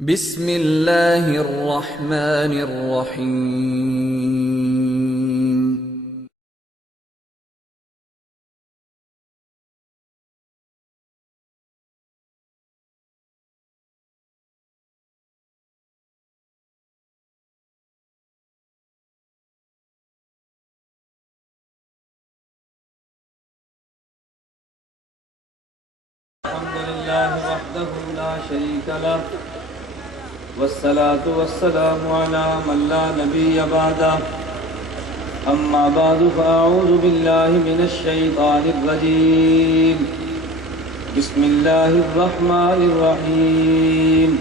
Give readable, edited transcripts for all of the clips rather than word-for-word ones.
بسم اللہ الرحمن الرحیم۔ الحمدللہ وحدہ لا شریک لہ والصلاة والسلام علی من لا نبی بعدہ اما بعد فاعوذ باللہ من الشیطان الرجیم بسم اللہ الرحمن الرحیم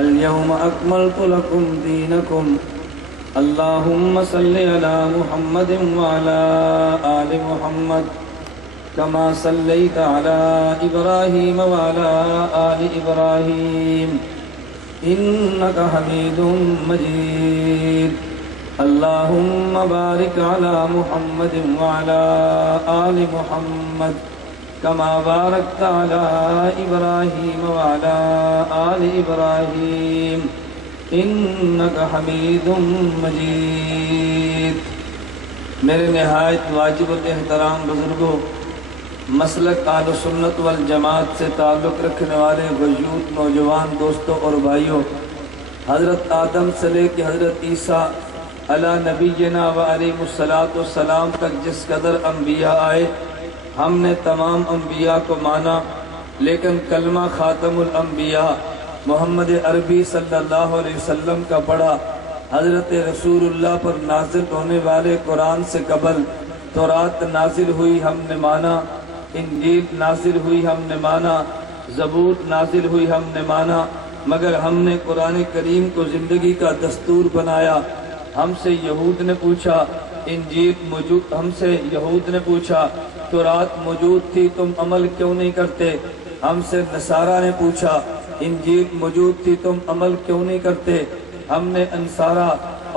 اليوم اکملت لکم دینکم اللہم صلی علی محمد وعلی آل محمد كما صليت على إبراهيم وعلى آل إبراهيم إنك حميد مجيد اللهم بارك على محمد وعلى آل محمد كما باركت على إبراهيم وعلى آل إبراهيم إنك حميد مجيد۔ میرے نہایت واجب الاحترام بزرگوں، مسلک اہل سنت والجماعت سے تعلق رکھنے والے وجود نوجوان دوستوں اور بھائیوں، حضرت آدم سے لے کے حضرت عیسیٰ علی نبینا و علیہ السلام تک جس قدر انبیاء آئے، ہم نے تمام انبیاء کو مانا، لیکن کلمہ خاتم الانبیاء محمد عربی صلی اللہ علیہ وسلم کا پڑھا۔ حضرت رسول اللہ پر نازل ہونے والے قرآن سے قبل تورات نازل ہوئی، ہم نے مانا، انجیل نازل ہوئی، ہم نے مانا، زبور نازل ہوئی، ہم نے مانا، مگر ہم نے قرآن کریم کو زندگی کا دستور بنایا۔ ہم سے یہود نے پوچھا انجیل موجود، ہم سے یہود نے پوچھا تورات موجود تھی، تم عمل کیوں نہیں کرتے؟ ہم سے نصارہ نے پوچھا انجیل موجود تھی، تم عمل کیوں نہیں کرتے؟ ہم نے انصارہ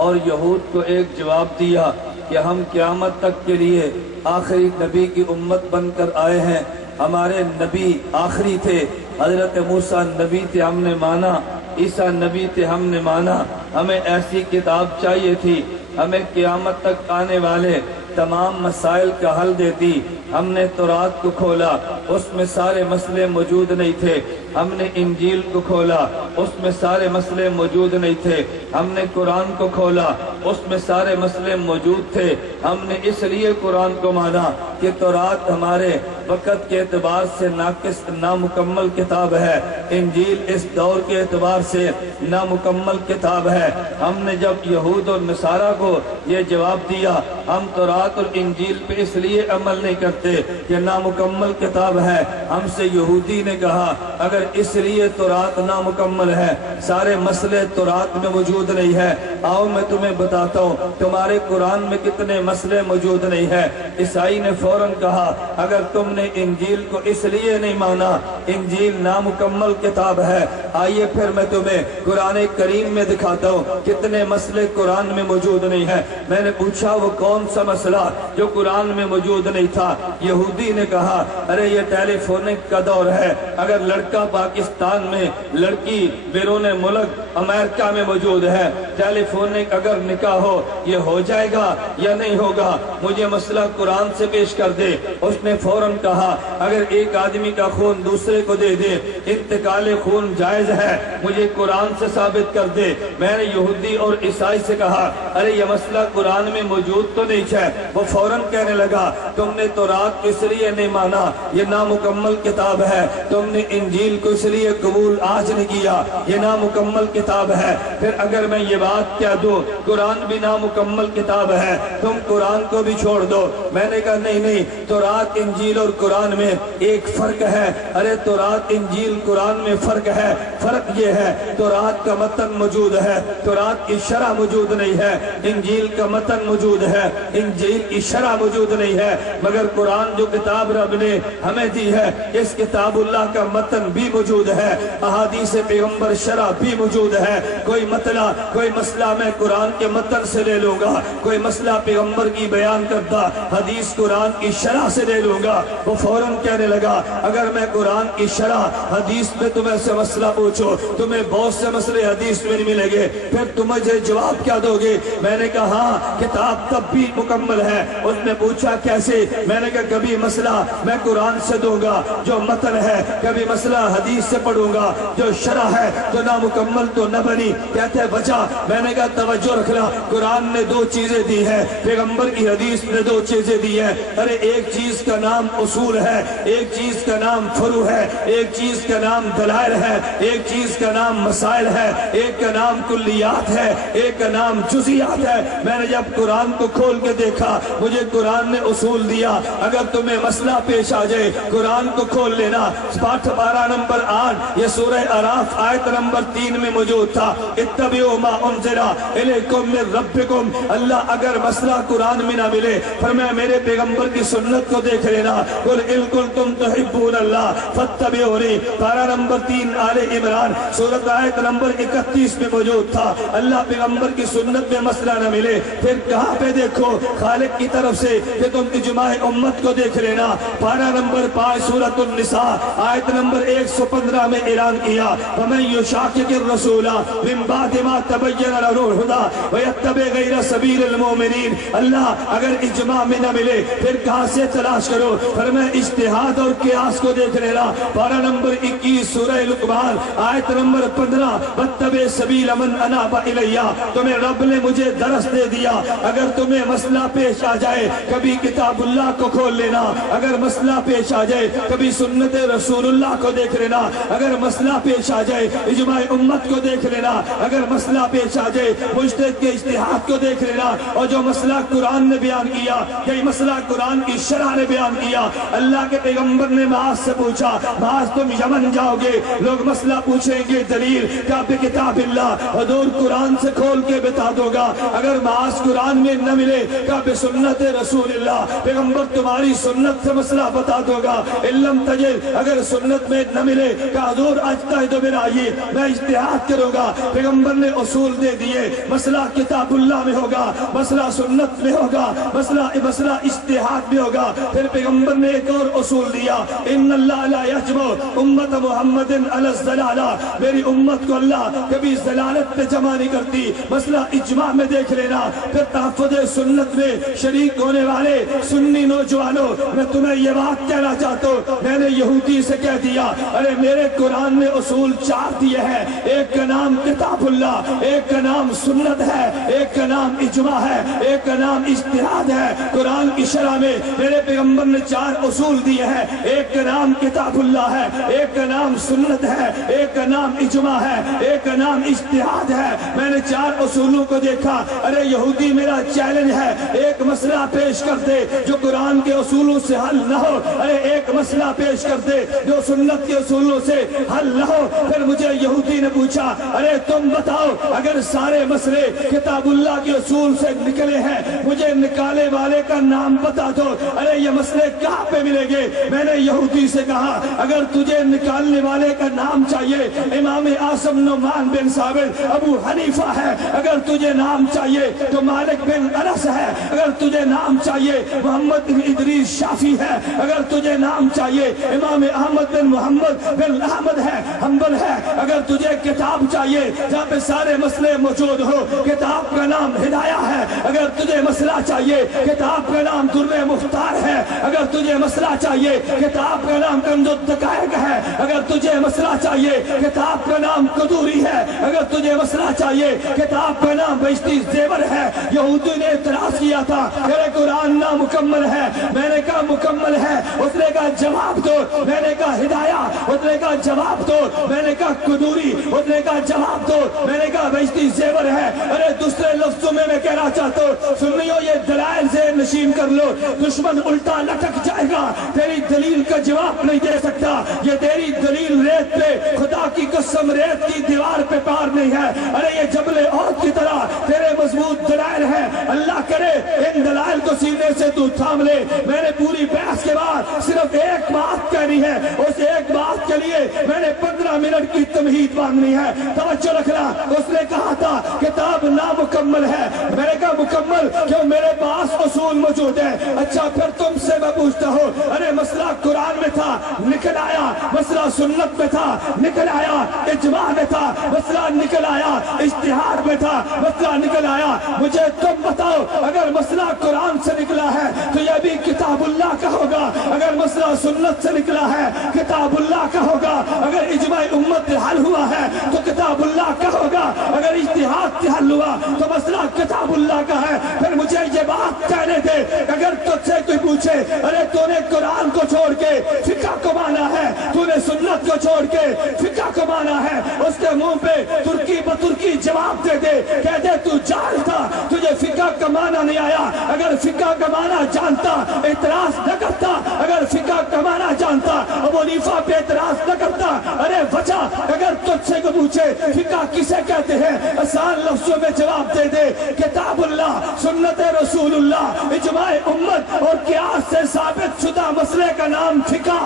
اور یہود کو ایک جواب دیا کہ ہم قیامت تک کے لیے آخری نبی کی امت بن کر آئے ہیں، ہمارے نبی آخری تھے، حضرت موسیٰ نبی تھے، ہم نے مانا، عیسیٰ نبی تھے، ہم نے مانا، ہمیں ایسی کتاب چاہیے تھی، ہمیں قیامت تک آنے والے تمام مسائل کا حل دیتی۔ ہم نے تورات کو کھولا، اس میں سارے مسئلے موجود نہیں تھے۔ ہم نے انجیل کو کھولا، اس میں سارے مسئلے موجود نہیں تھے۔ ہم نے قرآن کو کھولا، اس میں سارے مسئلے موجود تھے۔ ہم نے اس لیے قرآن کو مانا کہ تورات ہمارے وقت کے اعتبار سے ناقص نامکمل کتاب ہے، انجیل اس دور کے اعتبار سے نامکمل کتاب ہے۔ ہم نے جب یہود اور نصارہ کو یہ جواب دیا ہم تورات اور انجیل پہ اس لیے عمل نہیں کرتے کہ نامکمل کتاب ہے، ہم سے یہودی نے کہا اگر اس لیے تورات نامکمل ہے، سارے مسئلے تورات میں موجود نہیں ہے، آؤ میں تمہیں بتاتا ہوں تمہارے قرآن میں کتنے مسئلے موجود نہیں ہے۔ عیسائی نے فوراً کہا اگر تم نے انجیل کو اس لیے نہیں مانا، انجیل نامکمل کتاب ہے، آئیے پھر میں تمہیں قرآن کریم میں دکھاتا ہوں کتنے مسئلے قرآن میں موجود نہیں ہے۔ میں نے پوچھا وہ کون سا مسئلہ جو قرآن میں موجود نہیں تھا؟ یہودی نے کہا ارے یہ ٹیلی فونک کا دور ہے، اگر لڑکا پاکستان میں، لڑکی بیرون ملک امریکہ میں موجود ہے، ٹیلی فونک اگر نکاح ہو یہ ہو جائے گا یا نہیں ہوگا؟ مجھے مسئلہ قرآن سے پیش کر دے۔ اس نے فوراً کہا اگر ایک آدمی کا خون دوسرے کو دے دے انتقال خون جائز ہے، مجھے قرآن سے ثابت کر دے۔ میں نے یہودی اور عیسائی سے کہا ارے یہ مسئلہ قرآن میں موجود تو نہیں ہے۔ وہ فوراً کہنے لگا تم نے تورات اس لیے نہیں مانا، یہ نامکمل کتاب ہے، تم نے انجیل کو اس لیے قبول آج نہیں کیا، یہ نامکمل کتاب ہے۔ پھر اگر میں یہ بات کہہ دوں قرآن بھی نامکمل کتاب ہے، تم قرآن کو بھی چھوڑ دو۔ میں نے کہا نہیں نہیں، تورات انجیل اور قرآن میں ایک فرق ہے۔ ارے تورات انجیل قرآن میں فرق ہے، فرق یہ ہے تورات کا متن موجود ہے، تورات کی شرح موجود نہیں ہے، انجیل کا متن موجود ہے، انجیل کی شرح موجود نہیں ہے، مگر قرآن جو کتاب رب نے ہمیں دی ہے اس کتاب اللہ کا متن بھی بھی موجود ہے، احادیث پیغمبر شرح بھی موجود ہے۔ کوئی مسئلہ میں قرآن کے متن سے لے لوں گا، کوئی مسئلہ پیغمبر کی بیان کردہ حدیث قرآن کی شرح سے لے لوں گا۔ وہ فوراً کہنے لگا اگر میں قرآن کی شرح حدیث میں تمہیں سے مسئلہ پوچھو، تمہیں بہت سے مسئلے حدیث میں نہیں ملیں گے، پھر تم مجھے جواب کیا دو گے؟ میں نے کہا ہاں کتاب تب بھی مکمل ہے۔ اس نے پوچھا کیسے؟ میں نے کہا کبھی مسئلہ میں قرآن سے دوں گا جو متن ہے، کبھی مسئلہ حدیث سے پڑھوں گا جو شرح ہے، تو نامکمل تو نہ بنی۔ کہتے ہیں وجہ؟ میں نے کہا توجہ رکھنا، قرآن نے دو چیزیں دی ہے، پیغمبر کی حدیث نے دو چیزیں دی ہے۔ ارے ایک چیز کا نام اصول ہے، ایک چیز کا نام فروع ہے، ایک چیز کا نام دلائل ہے، ایک چیز کا نام مسائل ہے، ایک کا نام کلیات ہے، ایک کا نام جزیات ہے۔ میں نے جب قرآن کو کھول کے دیکھا، مجھے قرآن نے اصول دیا، اگر تمہیں مسئلہ پیش آ جائے قرآن کو کھول لینا۔ پارہ 12 نمبر 8 یہ سورہ اعراف آیت نمبر 3 میں موجود تھا، اتبعوا ما انزل الیکم من ربکم۔ اللہ اگر مسئلہ قرآن میں نہ ملے فرمایا میرے پیغمبر کی سنت کو دیکھ لینا، قل ان کنتم تحبون اللہ فاتبعونی۔ پارہ نمبر 3 آل عمران سورۃ آیت نمبر 31 میں موجود تھا۔ اللہ پیغمبر کی سنت میں مسئلہ نہ ملے پھر کہاں پہ دیکھو؟ خالق کی طرف سے کہ تم اجماع امت کو دیکھ لینا۔ پارہ نمبر 5 سورۃ النساء آیت نمبر 115 میں اعلان کیا وَمَن يُشَاقِقِ الرَّسُولَ مِن بَعْدِ مَا تَبَيَّنَ لَهُ الْهُدَىٰ وَيَتَّبِعْ غَيْرَ سَبِيلِ الْمُؤْمِنِينَ۔ اللہ اگر اجماع میں نہ ملے پھر کہاں سے تلاش کرو؟ فرمایا اجتہاد اور قیاس کو دیکھ لینا۔ پارہ نمبر 21 سورہ لقمان آیت نمبر 15 وَاتَّبِعْ سَبِيلَ مَنْ أَنَابَ إِلَيَّ۔ تمہیں رب نے مجھے درس دے دیا، اگر تمہیں مسئلہ پیش آ جائے کبھی کتاب اللہ کو کھول لینا، اگر مسئلہ پیش آ جائے کبھی سنت رسول اللہ کو دیکھ لینا، اگر مسئلہ پیش آ جائے اجماع امت کو دیکھ لینا، اگر مسئلہ پیش آ جائے مجتہد کے اجتہاد کو دیکھ لینا۔ اور جو مسئلہ قرآن نے بیان کیا، یہی مسئلہ قرآن کی شرح نے بیان کیا۔ اللہ کے پیغمبر نے معاذ سے پوچھا معاذ تم یمن جاؤ گے، لوگ مسئلہ پوچھیں گے دلیل کیا بکتاب اللہ، حضور قرآن سے کھول کے بتا دو گا۔ اگر معاذ قرآن میں نہ ملے کیا بسنت رسول اللہ، پیغمبر تمہاری سنت سے مسئلہ بتا دو گا۔ علم تجد اگر سنت میں نہ ملے کہ حضور اجتہد برائیے میں اجتہاد کروں گا۔ پیغمبر نے اصول دے دیے، مسئلہ کتاب اللہ میں ہوگا، مسئلہ سنت میں ہوگا، مسئلہ اجتہاد میں ہوگا۔ پھر پیغمبر نے ایک اور اصول دیا ان اللہ لا یجمع امت محمد علی الضلالہ، میری امت کو اللہ کبھی ضلالت پہ جمع نہیں کرتی۔ مسئلہ اجماع میں دیکھ لینا۔ پھر تحفظ سنت میں شریک ہونے والے سنی نوجوانوں میں تمہیں یہ بات کہنا چاہتا ہوں، میں نے یہودی سے کہہ دیا ارے میرے قرآن نے اصول 4 دیے ہیں، ایک کا نام کتاب اللہ، ایک کا نام سنت ہے، ایک کا نام اجماع ہے، ایک کا نام اجتہاد ہے۔ قرآن کی شرح میں میرے پیغمبر نے 4 اصول دیے ہیں، ایک کا نام کتاب اللہ ہے، ایک کا نام سنت ہے، ایک کا نام اجماع ہے، ایک کا نام اجتہاد ہے۔ میں نے 4 اصولوں کو دیکھا، ارے یہودی میرا چیلنج ہے ایک مسئلہ پیش کر دے جو قرآن کے اصولوں سے حل نہ ہو، ارے ایک مسئلہ پیش کر دے جو سنت کے اصولوں سے حل نہ ہو۔ پھر مجھے یہودی نے پوچھا ارے تم بتاؤ اگر سارے مسئلے کتاب اللہ کے اصول سے نکلے ہیں مجھے نکالے والے کا نام بتا دو، ارے یہ مسئلے کہاں پہ ملیں گے؟ میں نے یہودی سے کہا اگر تجھے نکالنے والے کا نام چاہیے امام اعظم نعمان بن ثابت ابو حنیفہ ہے، اگر تجھے نام چاہیے تو مالک بن انس ہے، اگر تجھے نام چاہیے محمد بن ادریس شافی ہے، اگر تجھے نام چاہیے امام احمد بن محمد بن احمد ہے حنبل ہے، اگر تجھے کتاب چاہیے جہاں پہ سارے مسئلے موجود ہو کتاب کا نام ہدایہ ہے، اگر تجھے مسئلہ چاہیے کتاب کا نام در مختار ہے، اگر تجھے مسئلہ چاہیے کتاب کا نام کنز الدقائق ہے، اگر تجھے مسئلہ چاہیے کتاب کا نام قدوری ہے، اگر تجھے مسئلہ چاہیے کتاب کا نام بہشتی زیور ہے۔ یہودی نے اعتراض کیا تھا میرے قرآن نامکمل ہے، میں نے کہا مکمل ہے، اس نے کہا جواب دو، میں نے کہا ہدایہ، اس نے کہا جواب دو، میں نے کہا قدوری، اس نے کہا جواب دو، میں نے کہا بہشتی زیور ہے۔ ارے دوسرے لفظوں میں کہنا چاہتا ہوں سنیو یہ دلائل سے نشین کر لو، دشمن الٹا لٹک جائے گا، تیری دلیل کا جواب نہیں دے سکتا، یہ تیری دلیل ریت پہ خدا کی قسم ریت کی دیوار پہ پار نہیں ہے، ارے یہ جبل عہد کی طرح تیرے مضبوط دلائل ہے، اللہ کرے ان دلائل کو سینے سے تو تھام لے۔ میں نے پوری بحث کے بعد صرف ایک بات کہنی ہے، اس ایک بات کے لیے لیے میں نے 15 منٹ کی تمہید مانگنی ہے. توجہ رکھنا. اس نے کہا تھا کتاب نامکمل ہے. میں نے کہا مکمل کیوں؟ میرے پاس اصول موجود ہے. اچھا پھر تم سے میں پوچھتا ہوں، ارے مسئلہ قرآن میں تھا نکل آیا، مسئلہ سنت میں تھا نکل آیا، اجماع میں تھا مسئلہ نکل آیا، اجتہاد میں تھا مسئلہ نکل آیا. مجھے تم بتاؤ اگر مسئلہ قرآن سے نکلا ہے تو یہ بھی کتاب اللہ کا ہوگا، اگر مسئلہ سنت سے نکلا ہے کتاب اللہ کا ہوگا، اگر اجماع امت حل ہوا ہے تو کتاب اللہ کا ہوگا، اگر اجتہاد سے حل ہوا تو مسئلہ کتاب اللہ کا ہے. پھر مجھے یہ بات کہنے دے، اگر تجھ سے کوئی پوچھے ارے تو نے قرآن کو چھوڑ کے فقہ کو مانا ہے، تو نے سنت کو چھوڑ کے فقہ کو مانا ہے، اس کے منہ پہ ترکی بترکی جواب دے دے، کہہ دے تو جاہل تھا، تجھے فقہ کا مانا نہیں آیا. اگر فقہ کا مانا جانتا اعتراض نہ کرتا، اگر فقہ کا مانا جانتا ابو حنیفہ پہ اعتراض نہ کرتا. ارے وجہ اگر تجھ سے کو پوچھے فقہ کسے کہتے ہیں، آسان لفظوں میں جواب دے دے کتاب اللہ، سنت رسول اللہ، اجماع امت اور قیاس سے ثابت شدہ مسئلے کا نام فقہ.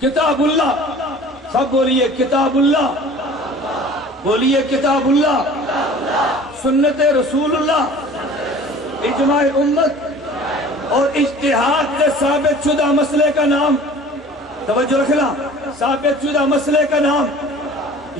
کتاب اللہ. سب بولیے کتاب اللہ، بولیے کتاب اللہ، سنت رسول اللہ، اجماع امت اور اجتہاد سے ثابت شدہ مسئلے کا نام. توجہ رکھنا. ثابت شدہ مسئلے کا نام.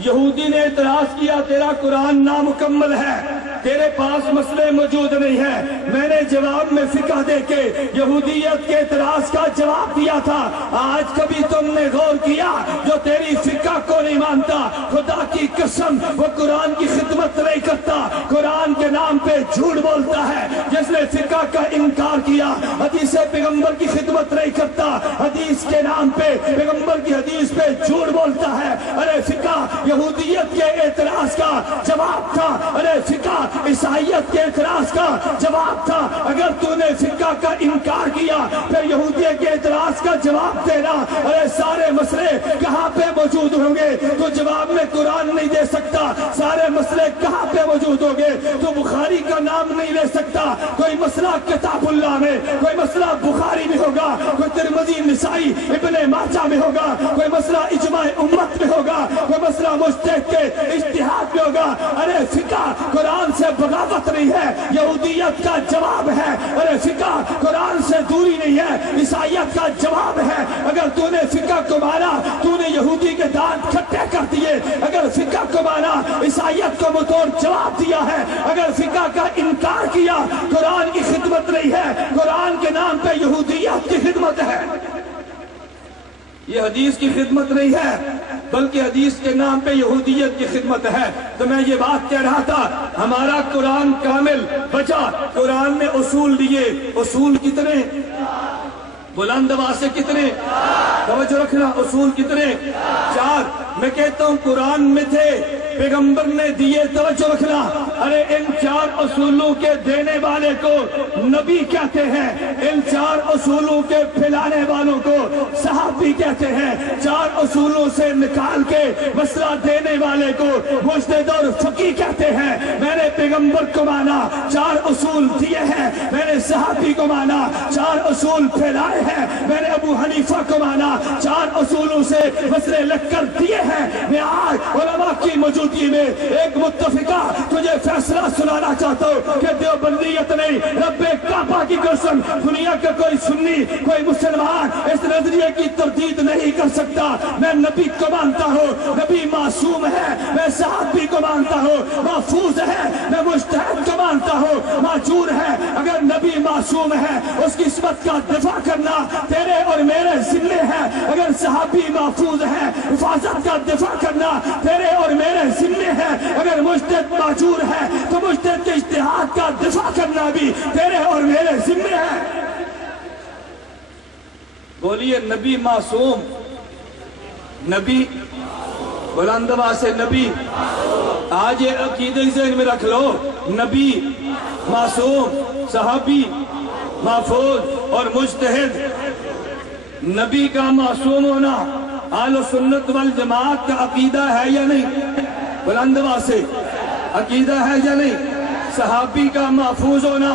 یہودی نے اعتراض کیا تیرا قرآن نامکمل ہے، تیرے پاس مسئلے موجود نہیں ہیں. میں نے جواب میں فقہ دے کے یہودیت کے اعتراض کا جواب دیا تھا. آج کبھی تم نے غور کیا جو تیری فقہ کو نہیں مانتا، خدا کی قسم وہ قرآن کی خدمت نہیں کرتا، قرآن کے نام پہ جھوٹ بولتا ہے. جس نے فقہ کا انکار کیا حدیث پیغمبر کی خدمت نہیں کرتا، حدیث کے نام پہ پیغمبر کی حدیث پہ جھوٹ بولتا ہے. ارے فقہ یہودیت کے اعتراض کا جواب تھا، ارے فقہ عیسائیت کے اعتراض کا جواب تھا. اگر تو نے فقہ کا انکار کیا پھر یہودیت کے اعتراض کا جواب دینا، ارے سارے مسئلے کہاں پہ موجود ہوں گے؟ تو جواب میں قرآن نہیں دے سکتا. سارے مسئلے کہاں پہ موجود ہوں گے؟ تو بخاری کا نام نہیں لے سکتا. کوئی مسئلہ کتاب اللہ میں، کوئی مسئلہ بخاری میں ہوگا، کوئی ترمذی نسائی ابن ماجہ میں ہوگا، کوئی مسئلہ اجماع امت میں ہوگا، کوئی مسئلہ مجتہد کے اجتہاد میں ہوگا. ارے فقہ قرآن سے بغاوت نہیں ہے، یہودیت کا جواب ہے. ارے فقہ قرآن سے دوری نہیں ہے، عیسائیت کا جواب ہے. اگر تو نے فقہ کو مانا تو نے یہودی کے دانت کھٹے کر دیے. اگر فقہ کو مانا عیسائیت کو متوڑ جواب دیا ہے. اگر فقہ کا انکار کیا قرآن کی خدمت نہیں ہے، قرآن کے نام پہ یہودیت کی خدمت ہے. یہ حدیث کی خدمت نہیں ہے بلکہ حدیث کے نام پہ یہودیت کی خدمت ہے. تو میں یہ بات کہہ رہا تھا ہمارا قرآن کامل بچا. قرآن نے اصول دیے. اصول کتنے؟ بلند آواز سے کتنے؟ توجہ رکھنا. اصول کتنے؟ 4. میں کہتا ہوں قرآن میں تھے، پیغمبر نے دیے. توجہ رکھنا. ارے ان 4 اصولوں کے دینے والے کو نبی کہتے ہیں، ان 4 اصولوں کے پھیلانے والوں کو صحابی کہتے ہیں. 4 اصولوں سے نکال کے مسئلہ دینے والے کو مجتہد اور فقیہ کہتے ہیں. میں نے پیغمبر کو مانا، 4 اصول دیے ہیں. میں نے صحابی کو مانا، 4 اصول پھیلائے ہیں. میں نے ابو حنیفہ کو مانا، 4 اصولوں سے مسئلے لگ کر دیے ہیں. میں آج علماء کی موجودگی میں ایک متفقہ تجھے فیصلہ سنانا چاہتا ہوں کہ دیوبندیت نہیں، رب کعبہ کی قسم دنیا کا کوئی سنی کوئی مسلمان اس نظریے کی تردید نہیں کر سکتا. میں نبی کو مانتا ہوں، نبی معصوم ہے. میں صحابی کو مانتا ہوں، محفوظ ہے. میں مجتہد کو مانتا ہوں، معجور ہے. اگر نبی معصوم ہے اس کی عصمت کا دفاع کرنا تیرے اور میرے ذمے ہے. اگر صحابی محفوظ ہے حفاظت کا دفاع کرنا تیرے اور میرے ذمے ہے. اگر مجتہد معجور ہے تو مجتہد کے اجتہاد کا دفاع کرنا بھی تیرے اور میرے ذمے ہے. بولیے نبی معصوم. نبی بلند آواز سے نبی. آج یہ عقیدہ ذہن میں رکھ لو، نبی معصوم، صحابی محفوظ اور مجتہد. نبی کا معصوم ہونا اہل سنت والجماعت کا عقیدہ ہے یا نہیں؟ بلند آواز سے عقیدہ ہے یا نہیں؟ صحابی کا محفوظ ہونا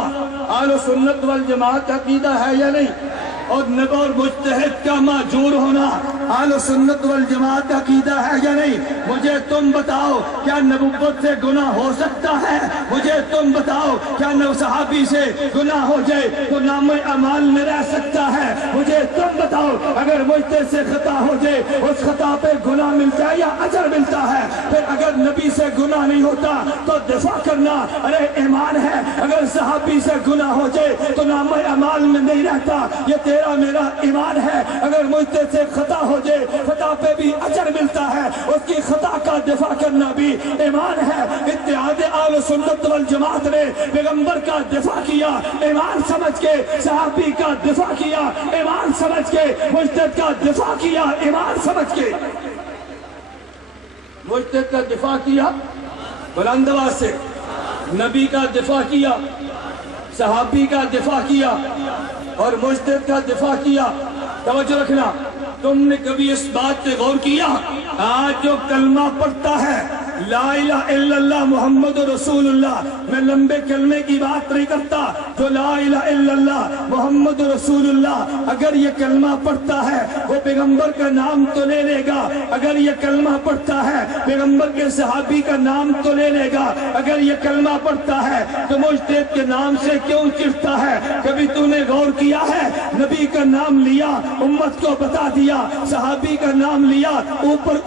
اہل سنت والجماعت کا عقیدہ ہے یا نہیں؟ اور مجتہد کا معذور ہونا اہل سنت والجماعت کا عقیدہ ہے یا نہیں؟ مجھے تم بتاؤ کیا نبوت سے گناہ ہو سکتا ہے؟ مجھے تم بتاؤ کیا صحابی سے گناہ ہو جائے تو نام اعمال میں رہ سکتا ہے؟ مجھے تم بتاؤ اگر مجتہد سے خطا ہو جائے اس خطا پہ گناہ ملتا ہے یا اجر ملتا ہے؟ پھر اگر نبی سے گناہ نہیں ہوتا تو دفاع کرنا ارے ایمان ہے، اگر صحابی سے گناہ ہو جائے تو نام اعمال میں نہیں رہتا، یہ تیرا میرا ایمان ہے۔ اگر مجتہد سے خطا ہو جائے خطا پہ بھی اجر ملتا ہے، اس کی خطا کا دفاع کرنا بھی ایمان ہے۔ اتحاد اہل سنت والجماعت نے پیغمبر کا دفاع کیا ایمان سمجھ کے، صحابی کا دفاع کیا ایمان سمجھ کے، مجتہد کا دفاع کیا ایمان سمجھ کے۔ مجتہد کا دفاع کیا بلند آواز سے، نبی کا دفاع کیا، صحابی کا دفاع کیا اور مجتہد کا دفاع کیا۔ توجہ رکھنا، تم نے کبھی اس بات پہ غور کیا آج جو کلمہ پڑھتا ہے لا الہ الا اللہ محمد رسول اللہ، میں لمبے کلمے کی بات نہیں کرتا، جو لا الہ الا اللہ محمد رسول اللہ اگر یہ کلمہ پڑھتا ہے وہ پیغمبر کا نام تو لے لے گا، اگر یہ کلمہ پڑھتا ہے پیغمبر کے صحابی کا نام تو لے لے گا، اگر یہ کلمہ پڑھتا ہے تو مجتہد کے نام سے کیوں چڑھتا ہے؟ کبھی تو نے غور کیا ہے؟ نبی کا نام لیا امت کو بتا دیا، صحابی کا نام لیا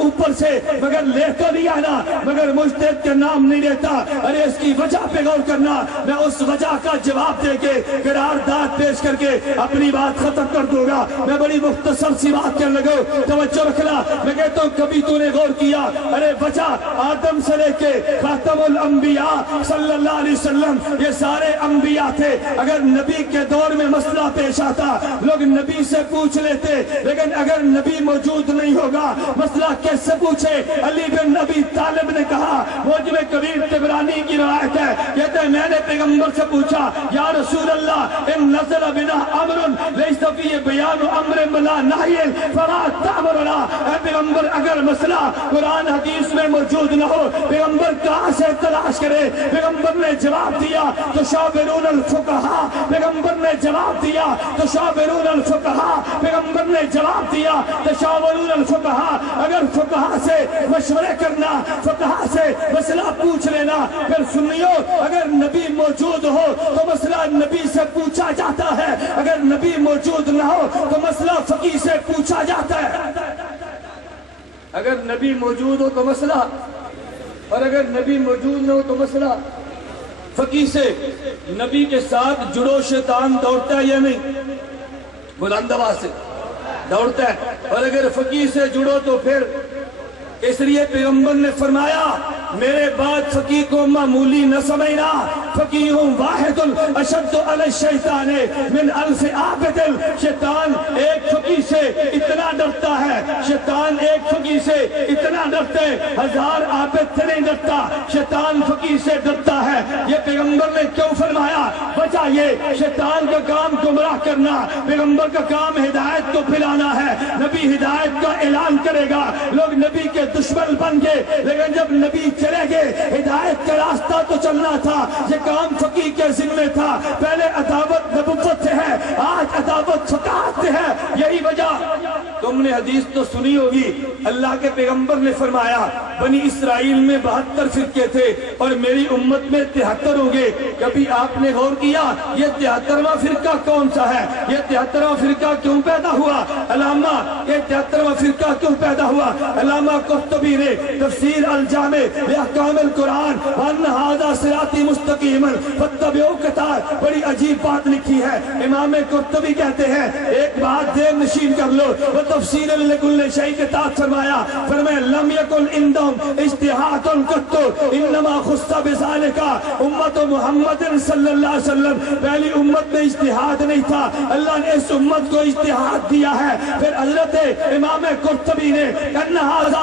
اوپر سے مگر لے تو لیا نا، مگر مجتہد کا نام نہیں لیتا۔ ارے اس کی وجہ پہ غور کرنا، میں اس وجہ کا جواب دے کے قرارداد پیش کر کے اپنی بات ختم کر دوں گا۔ میں بڑی مختصر سی بات کرنے لگا، توجہ رکھنا، میں کہتا ہوں کبھی تو نے غور کیا ارے وجہ آدم سے لے کے خاتم الانبیاء صلی اللہ علیہ وسلم یہ سارے انبیاء تھے، اگر نبی کے دور میں مسئلہ پیش آتا لوگ نبی سے پوچھ لیتے، لیکن اگر نبی موجود نہیں ہوگا مسئلہ کیسے پوچھے؟ علی بن ابی طالب نے کہا، موجب کبیر طبرانی کی روایت ہے، کہتے ہیں میں نے پیغمبر سے پوچھا یا رسول اللہ ان نزل بنا امر لیس فی بیان امر بلا نہی فما تأمرنا، اے پیغمبر اگر مسئلہ قرآن حدیث میں موجود نہ ہو پیغمبر کہاں سے تلاش کرے؟ پیغمبر نے جواب دیا تشاورون الفقہاء، پیغمبر نے جواب دیا تشاورون الفقہاء، پیغمبر نے جواب دیا تشاورون الفقہاء، اگر فقہاء سے مشورے کرنا، فقہاء سے مسئلہ پوچھ لینا۔ پھر سنیو، اگر نبی موجود ہو تو مسئلہ نبی سے پوچھا جاتا ہے، اگر نبی موجود نہ ہو تو مسئلہ فقیہ سے پوچھا جاتا ہے۔ اگر نبی موجود ہو تو مسئلہ، اور اگر نبی موجود نہ ہو تو مسئلہ فقیہ سے۔ نبی کے ساتھ جڑو شیطان دوڑتا ہے یا نہیں؟ بلند آواز سے دوڑتا ہے، اور اگر فقیہ سے جڑو تو پھر اس لیے پیغمبر نے فرمایا میرے بعد فقیہ کو معمولی نہ سمجھنا، فقیہ واحد اشد علی الشیطان من الف عابد، شیطان ایک فقیہ سے اتنا ڈرتا ہے، شیطان ایک فقیہ سے اتنا ڈرتا ہے، ہزار عابد سے نہیں ڈرتا، شیطان فقیہ سے ڈرتا ہے۔ یہ پیغمبر نے کیوں فرمایا؟ وجہ یہ شیطان کا کام گمراہ کرنا، پیغمبر کا کام ہدایت کو پھیلانا ہے۔ نبی ہدایت کا اعلان کرے گا، لوگ نبی کے دشمن بن گئے، لیکن جب نبی چلے گئے ہدایت کا راستہ تو چلنا تھا، یہ کام فقیہ کے ذمہ تھا۔ پہلے عداوت نبوت سے ہے، آج عداوت فقاہت سے ہے۔ یہی وجہ تم نے حدیث تو سنی ہوگی، اللہ کے پیغمبر نے فرمایا بنی اسرائیل میں 72 فرقے تھے اور میری امت میں 73 ہوں گے۔ کبھی آپ نے غور کیا یہ 73واں فرقہ کون سا ہے؟ یہ 73واں فرقہ کیوں پیدا ہوا؟ علامہ یہ 73واں فرقہ کیوں پیدا ہوا؟ علامہ قرطبی نے تفسیر الجامع باحکام القرآن وان ھذا صراطی مستقیما فاتبعوہ کتاب بڑی عجیب بات لکھی ہے۔ امام قرطبی کہتے ہیں ایک بات ذہن نشین کر لو، وہ تفسیر لکل شیء کتاب فرمایا لم یکن عندہم اجتہاد قط انما خص بذالک امت محمد صلی اللہ علیہ وسلم، پہلی امت میں اجتہاد نہیں تھا، اللہ نے اس امت کو اجتہاد دیا ہے۔ پھر حضرت امام قرطبی نے ان ھذا